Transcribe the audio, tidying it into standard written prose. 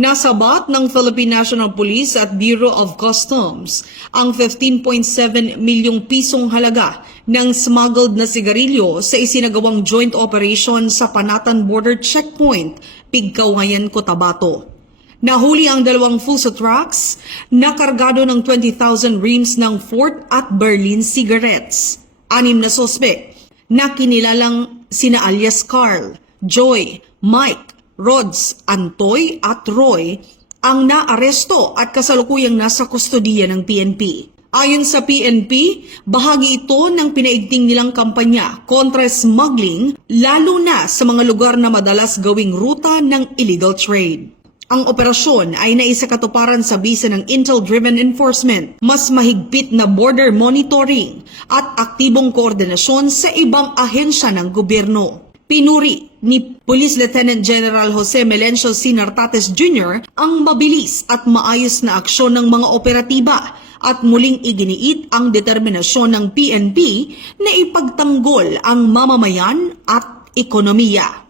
Nasabat ng Philippine National Police at Bureau of Customs ang 15.7 milyong pisong halaga ng smuggled na sigarilyo sa isinagawang joint operation sa Panatan Border Checkpoint, Pigkawayan, Cotabato. Nahuli ang dalawang Fuso trucks na kargado ng 20,000 reams ng Fort at Berlin cigarettes. 6 na sospek na kinilalang sina alias Carl, Joy, Mike, Rods, Antoy at Roy ang naaresto at kasalukuyang nasa kustodiya ng PNP. Ayon sa PNP, bahagi ito ng pinaigting nilang kampanya kontra smuggling, lalo na sa mga lugar na madalas gawing ruta ng illegal trade. Ang operasyon ay naisakatuparan sa bisa ng intel-driven enforcement, mas mahigpit na border monitoring at aktibong koordinasyon sa ibang ahensya ng gobyerno. Pinuri ni Police Lieutenant General Jose Melencio C. Nartates Jr. ang mabilis at maayos na aksyon ng mga operatiba at muling iginiit ang determinasyon ng PNP na ipagtanggol ang mamamayan at ekonomiya.